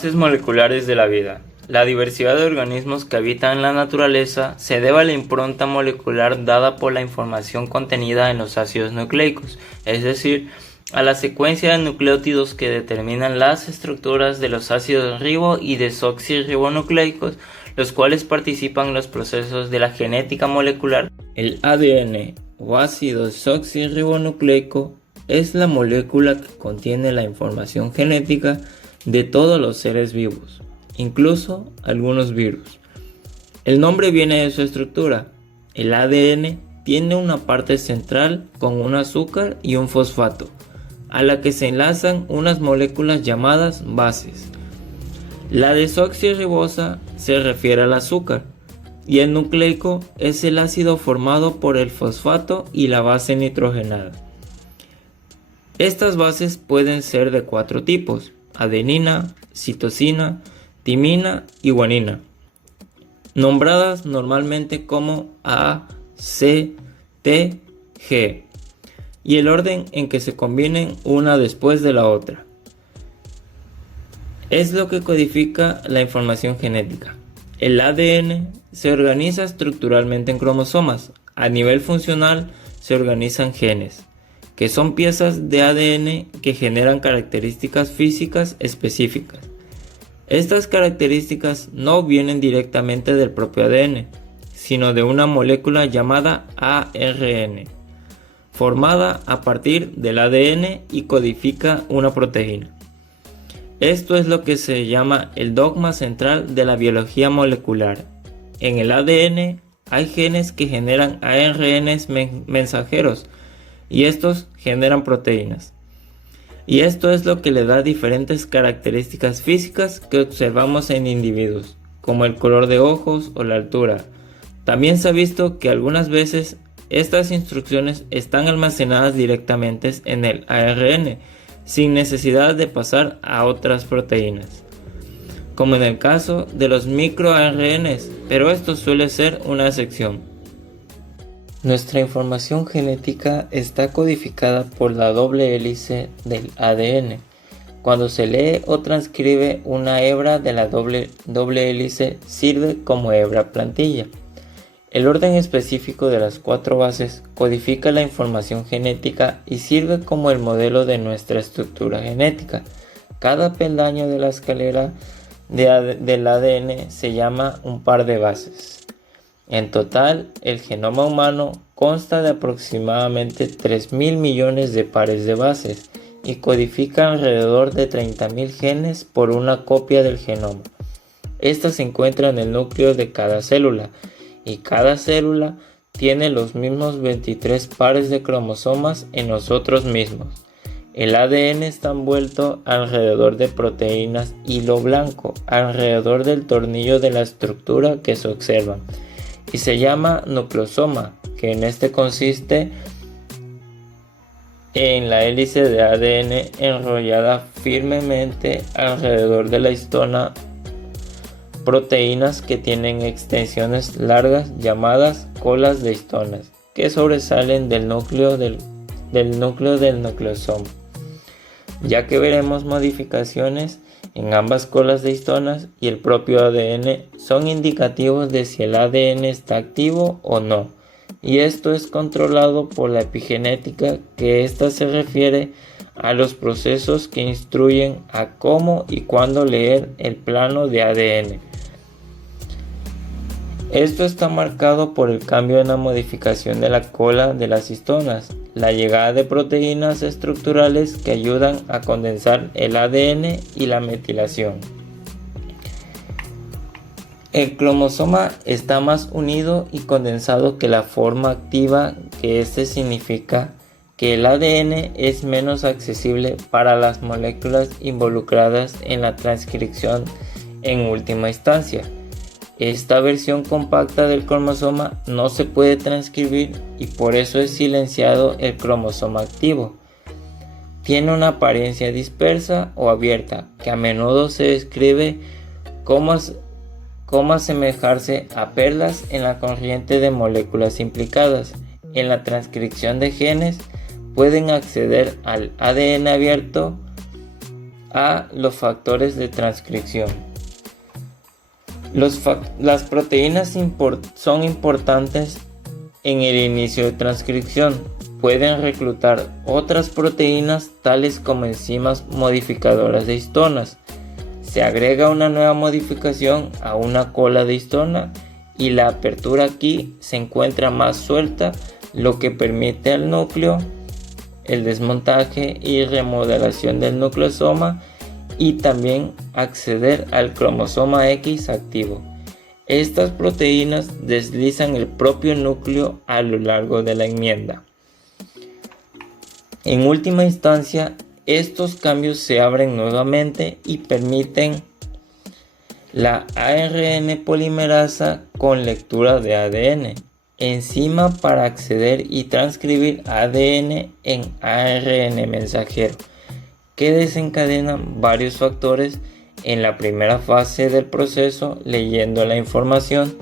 Bases moleculares de la vida. La diversidad de organismos que habitan la naturaleza se debe a la impronta molecular dada por la información contenida en los ácidos nucleicos, es decir, a la secuencia de nucleótidos que determinan las estructuras de los ácidos ribo y desoxirribonucleicos, los cuales participan en los procesos de la genética molecular. El ADN o ácido desoxirribonucleico es la molécula que contiene la información genética de todos los seres vivos, incluso algunos virus. El nombre viene de su estructura. El ADN tiene una parte central con un azúcar y un fosfato, a la que se enlazan unas moléculas llamadas bases. La desoxirribosa se refiere al azúcar y el nucleico es el ácido formado por el fosfato y la base nitrogenada. Estas bases pueden ser de 4 tipos: adenina, citosina, timina y guanina, nombradas normalmente como A, C, T, G, y el orden en que se combinen una después de la otra. Es lo que codifica la información genética. El ADN se organiza estructuralmente en cromosomas. A nivel funcional se organizan genes, que son piezas de ADN que generan características físicas específicas. Estas características no vienen directamente del propio ADN, sino de una molécula llamada ARN, formada a partir del ADN y codifica una proteína. Esto es lo que se llama el dogma central de la biología molecular. En el ADN hay genes que generan ARNs mensajeros y estos generan proteínas. Y esto es lo que le da diferentes características físicas que observamos en individuos, como el color de ojos o la altura. También se ha visto que algunas veces estas instrucciones están almacenadas directamente en el ARN, sin necesidad de pasar a otras proteínas, como en el caso de los microARNs, pero esto suele ser una excepción. Nuestra información genética está codificada por la doble hélice del ADN. Cuando se lee o transcribe, una hebra de la doble hélice sirve como hebra plantilla. El orden específico de las 4 bases codifica la información genética y sirve como el modelo de nuestra estructura genética. Cada peldaño de la escalera del ADN se llama un par de bases. En total, el genoma humano consta de aproximadamente 3.000 millones de pares de bases y codifica alrededor de 30.000 genes por una copia del genoma. Esta se encuentra en el núcleo de cada célula, y cada célula tiene los mismos 23 pares de cromosomas en nosotros mismos. El ADN está envuelto alrededor de proteínas hilo blanco, alrededor del tornillo de la estructura que se observa, y se llama nucleosoma, que en este consiste en la hélice de ADN enrollada firmemente alrededor de la histona, proteínas que tienen extensiones largas llamadas colas de histonas, que sobresalen del núcleo del nucleosoma, ya que veremos modificaciones en ambas colas de histonas y el propio ADN son indicativos de si el ADN está activo o no, y esto es controlado por la epigenética, que ésta se refiere a los procesos que instruyen a cómo y cuándo leer el plano de ADN. Esto está marcado por el cambio en la modificación de la cola de las histonas, la llegada de proteínas estructurales que ayudan a condensar el ADN y la metilación. El cromosoma está más unido y condensado que la forma activa, que este significa que el ADN es menos accesible para las moléculas involucradas en la transcripción en última instancia. Esta versión compacta del cromosoma no se puede transcribir y por eso es silenciado el cromosoma activo. Tiene una apariencia dispersa o abierta, que a menudo se describe como asemejarse a perlas en la corriente de moléculas implicadas en la transcripción de genes. Pueden acceder al ADN abierto a los factores de transcripción. Las proteínas son importantes en el inicio de transcripción. Pueden reclutar otras proteínas tales como enzimas modificadoras de histonas. Se agrega una nueva modificación a una cola de histona y la apertura aquí se encuentra más suelta, lo que permite al núcleo el desmontaje y remodelación del nucleosoma y también acceder al cromosoma X activo. Estas proteínas deslizan el propio núcleo a lo largo de la enmienda. En última instancia, estos cambios se abren nuevamente y permiten la ARN polimerasa con lectura de ADN, enzima para acceder y transcribir ADN en ARN mensajero, que desencadenan varios factores en la primera fase del proceso, leyendo la información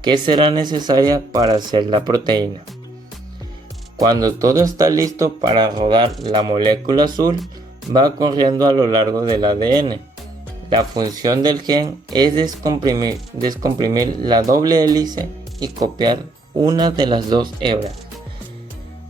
que será necesaria para hacer la proteína. Cuando todo está listo para rodar, la molécula azul va corriendo a lo largo del ADN. La función del gen es descomprimir la doble hélice y copiar una de las dos hebras.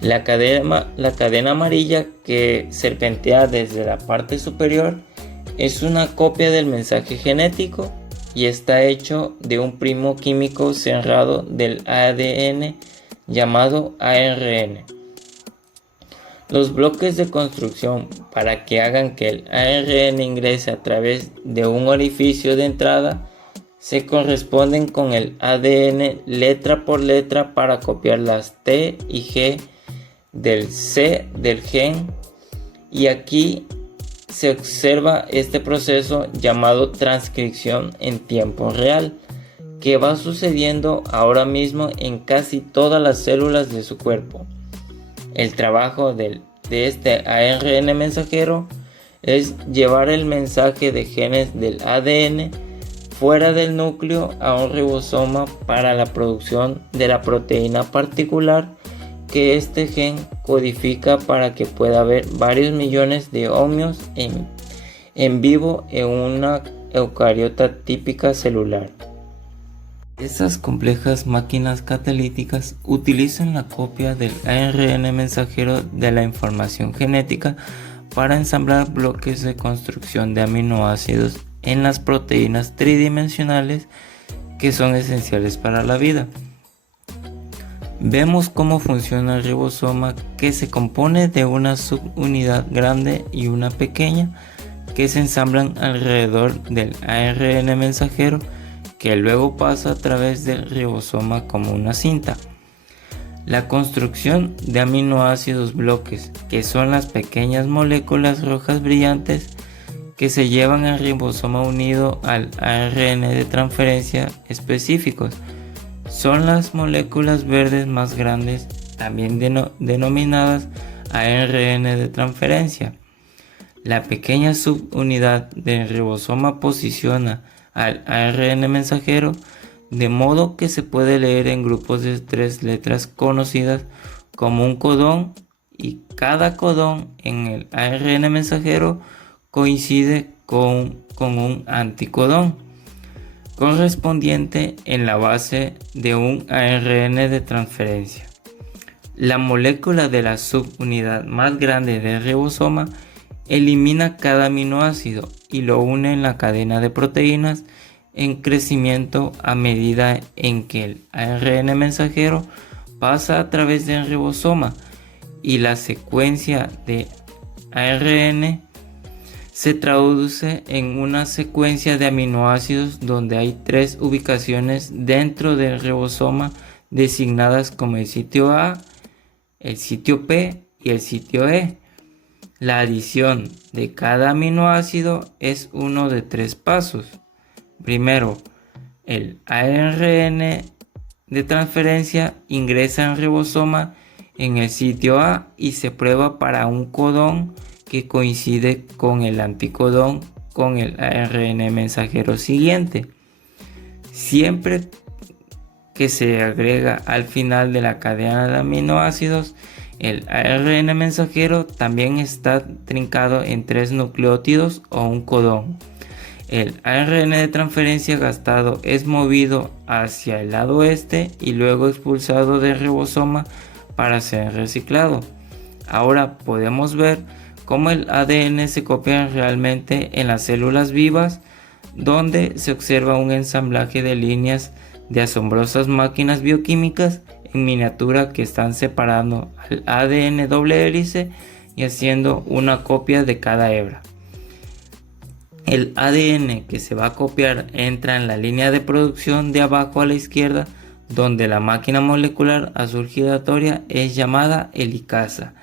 La cadena amarilla que serpentea desde la parte superior es una copia del mensaje genético y está hecho de un primo químico cerrado del ADN llamado ARN. Los bloques de construcción para que hagan que el ARN ingrese a través de un orificio de entrada se corresponden con el ADN letra por letra para copiar las T y G del C del gen, y aquí se observa este proceso llamado transcripción en tiempo real, que va sucediendo ahora mismo en casi todas las células de su cuerpo. El trabajo de este ARN mensajero es llevar el mensaje de genes del ADN fuera del núcleo a un ribosoma para la producción de la proteína particular que este gen codifica para que pueda haber varios millones de ohmios en vivo en una eucariota típica celular. Esas complejas máquinas catalíticas utilizan la copia del ARN mensajero de la información genética para ensamblar bloques de construcción de aminoácidos en las proteínas tridimensionales que son esenciales para la vida. Vemos cómo funciona el ribosoma, que se compone de una subunidad grande y una pequeña que se ensamblan alrededor del ARN mensajero, que luego pasa a través del ribosoma como una cinta. La construcción de aminoácidos bloques, que son las pequeñas moléculas rojas brillantes que se llevan al ribosoma unido al ARN de transferencia específicos, son las moléculas verdes más grandes, también denominadas ARN de transferencia. La pequeña subunidad del ribosoma posiciona al ARN mensajero de modo que se puede leer en grupos de 3 letras conocidas como un codón, y cada codón en el ARN mensajero coincide con un anticodón correspondiente en la base de un ARN de transferencia. La molécula de la subunidad más grande del ribosoma elimina cada aminoácido y lo une en la cadena de proteínas en crecimiento a medida en que el ARN mensajero pasa a través del ribosoma, y la secuencia de ARN se traduce en una secuencia de aminoácidos donde hay 3 ubicaciones dentro del ribosoma designadas como el sitio A, el sitio P y el sitio E. La adición de cada aminoácido es uno de 3 pasos. Primero, el ARN de transferencia ingresa al ribosoma en el sitio A y se prueba para un codón que coincide con el anticodón con el ARN mensajero siguiente. Siempre que se agrega al final de la cadena de aminoácidos El ARN mensajero también está trincado en 3 nucleótidos o un codón. El ARN de transferencia gastado es movido hacia el lado este y luego expulsado del ribosoma para ser reciclado. Ahora podemos ver cómo el ADN se copia realmente en las células vivas, donde se observa un ensamblaje de líneas de asombrosas máquinas bioquímicas en miniatura que están separando al ADN doble hélice y haciendo una copia de cada hebra. El ADN que se va a copiar entra en la línea de producción de abajo a la izquierda, donde la máquina molecular azul giratoria es llamada helicasa,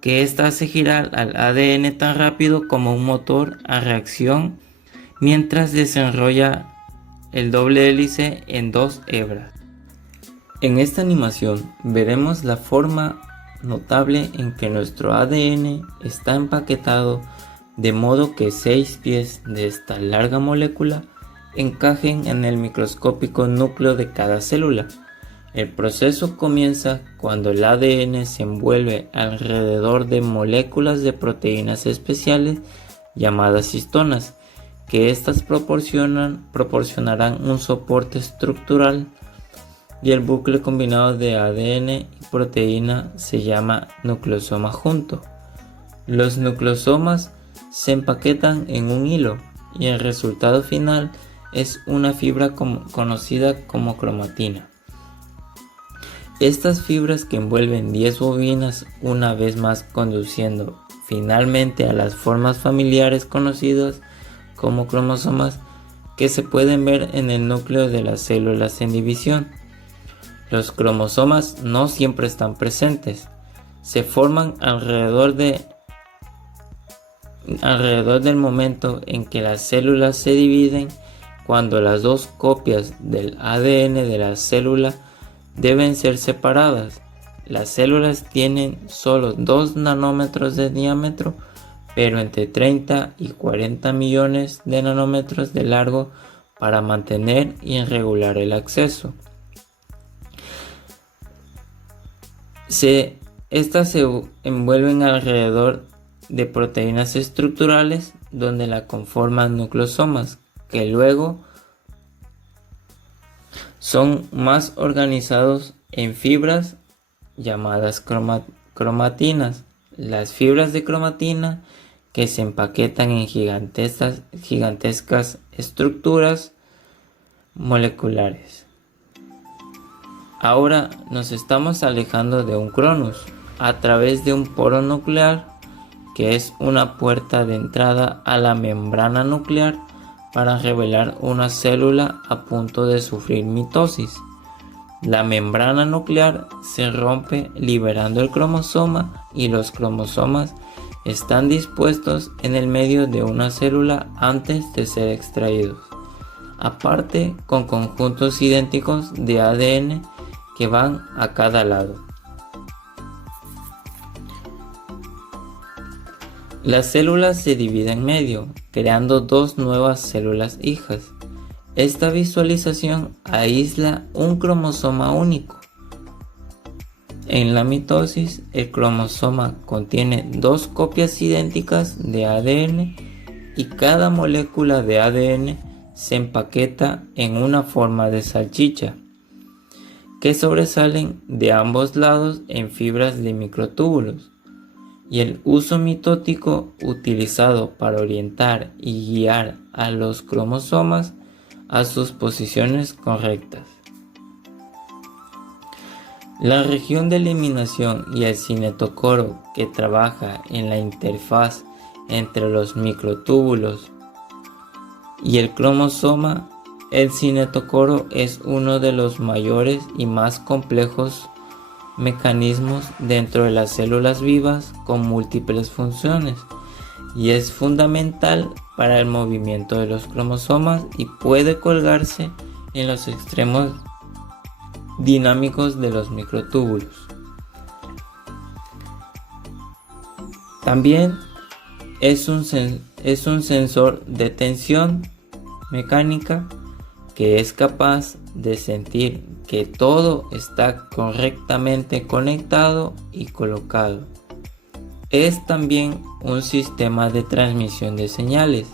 que ésta hace girar al ADN tan rápido como un motor a reacción mientras desenrolla el doble hélice en 2 hebras. En esta animación veremos la forma notable en que nuestro ADN está empaquetado, de modo que 6 pies de esta larga molécula encajen en el microscópico núcleo de cada célula. El proceso comienza cuando el ADN se envuelve alrededor de moléculas de proteínas especiales llamadas histonas, que éstas proporcionarán un soporte estructural, y el bucle combinado de ADN y proteína se llama nucleosoma junto. Los nucleosomas se empaquetan en un hilo y el resultado final es una fibra conocida como cromatina. Estas fibras que envuelven 10 bobinas, una vez más conduciendo finalmente a las formas familiares conocidas como cromosomas, que se pueden ver en el núcleo de las células en división. Los cromosomas no siempre están presentes, se forman alrededor del momento en que las células se dividen, cuando las 2 copias del ADN de la célula deben ser separadas. Las células tienen solo 2 nanómetros de diámetro, pero entre 30 y 40 millones de nanómetros de largo para mantener y regular el acceso. Estas se envuelven alrededor de proteínas estructurales donde la conforman nucleosomas, que luego son más organizados en fibras llamadas cromatinas. Las fibras de cromatina que se empaquetan en gigantescas estructuras moleculares. Ahora nos estamos alejando de un cronus a través de un poro nuclear, que es una puerta de entrada a la membrana nuclear para revelar una célula a punto de sufrir mitosis. La membrana nuclear se rompe liberando el cromosoma, y los cromosomas están dispuestos en el medio de una célula antes de ser extraídos, aparte con conjuntos idénticos de ADN que van a cada lado. Las células se dividen en medio, creando 2 nuevas células hijas. Esta visualización aísla un cromosoma único. En la mitosis, el cromosoma contiene 2 copias idénticas de ADN y cada molécula de ADN se empaqueta en una forma de salchicha, que sobresalen de ambos lados en fibras de microtúbulos, y el uso mitótico utilizado para orientar y guiar a los cromosomas a sus posiciones correctas. La región de eliminación y el cinetocoro, que trabaja en la interfaz entre los microtúbulos y el cromosoma. El cinetocoro es uno de los mayores y más complejos mecanismos dentro de las células vivas con múltiples funciones, y es fundamental para el movimiento de los cromosomas y puede colgarse en los extremos dinámicos de los microtúbulos. También es un sensor de tensión mecánica que es capaz de sentir que todo está correctamente conectado y colocado. Es también un sistema de transmisión de señales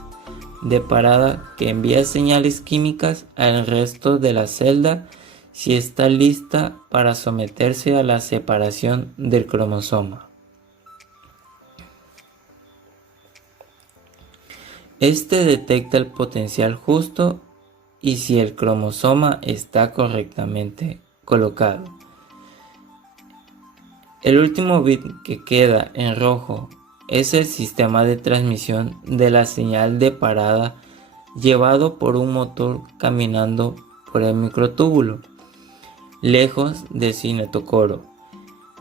de parada que envía señales químicas al resto de la celda si está lista para someterse a la separación del cromosoma. Este detecta el potencial justo y si el cromosoma está correctamente colocado. El último bit que queda en rojo es el sistema de transmisión de la señal de parada llevado por un motor caminando por el microtúbulo, lejos del cinetocoro.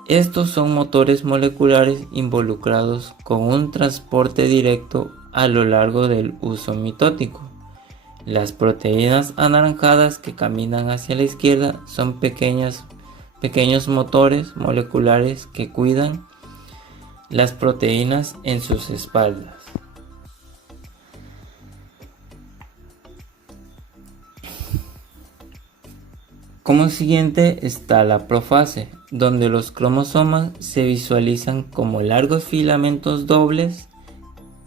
Estos son motores moleculares involucrados con un transporte directo a lo largo del uso mitótico. Las proteínas anaranjadas que caminan hacia la izquierda son pequeños motores moleculares que cuidan las proteínas en sus espaldas. Como siguiente está la profase, donde los cromosomas se visualizan como largos filamentos dobles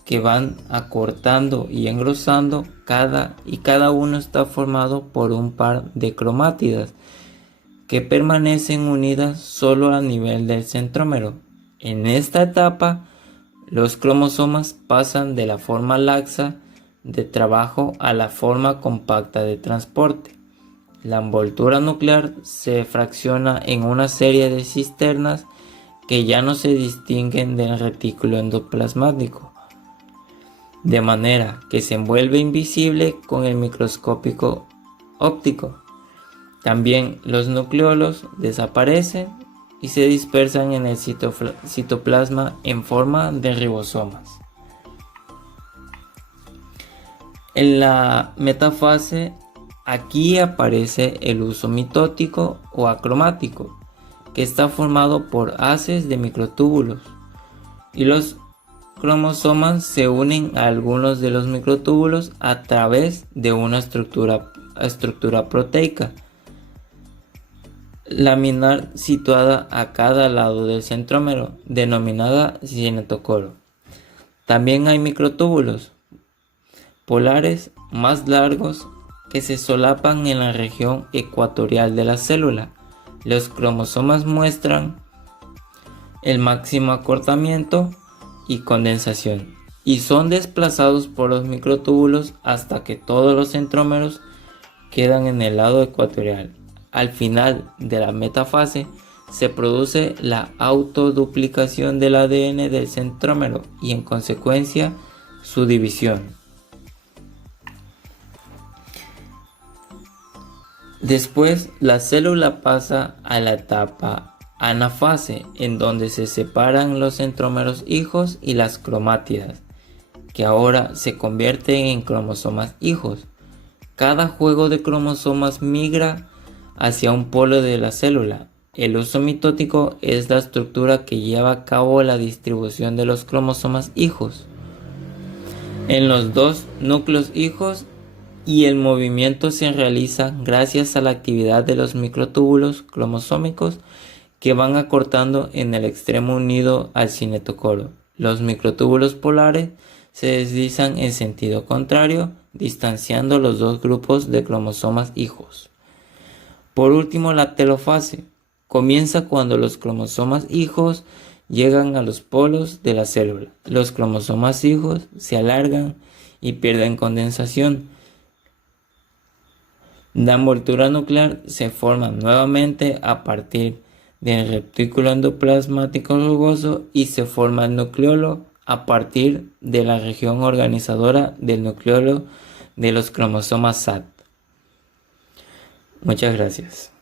que van acortando y engrosando y cada uno está formado por un par de cromátidas que permanecen unidas solo a nivel del centrómero. En esta etapa, los cromosomas pasan de la forma laxa de trabajo a la forma compacta de transporte. La envoltura nuclear se fracciona en una serie de cisternas que ya no se distinguen del retículo endoplasmático, de manera que se envuelve invisible con el microscopio óptico. También los nucleolos desaparecen y se dispersan en el citoplasma en forma de ribosomas. En la metafase, aquí aparece el uso mitótico o acromático, que está formado por haces de microtúbulos, y los cromosomas se unen a algunos de los microtúbulos a través de una estructura proteica laminar situada a cada lado del centrómero, denominada cinetocoro. También hay microtúbulos polares más largos que se solapan en la región ecuatorial de la célula. Los cromosomas muestran el máximo acortamiento y condensación y son desplazados por los microtúbulos hasta que todos los centrómeros quedan en el lado ecuatorial. Al final de la metafase se produce la autoduplicación del ADN del centrómero y en consecuencia su división. Después la célula pasa a la etapa anafase, en donde se separan los centrómeros hijos y las cromátidas, que ahora se convierten en cromosomas hijos. Cada juego de cromosomas migra hacia un polo de la célula. El uso mitótico es la estructura que lleva a cabo la distribución de los cromosomas hijos en los dos núcleos hijos, y el movimiento se realiza gracias a la actividad de los microtúbulos cromosómicos que van acortando en el extremo unido al cinetocoro. Los microtúbulos polares se deslizan en sentido contrario, distanciando los dos grupos de cromosomas hijos. Por último, la telofase comienza cuando los cromosomas hijos llegan a los polos de la célula. Los cromosomas hijos se alargan y pierden condensación. La envoltura nuclear se forma nuevamente a partir del retículo endoplasmático rugoso y se forma el nucleolo a partir de la región organizadora del nucleolo de los cromosomas SAT. Muchas gracias.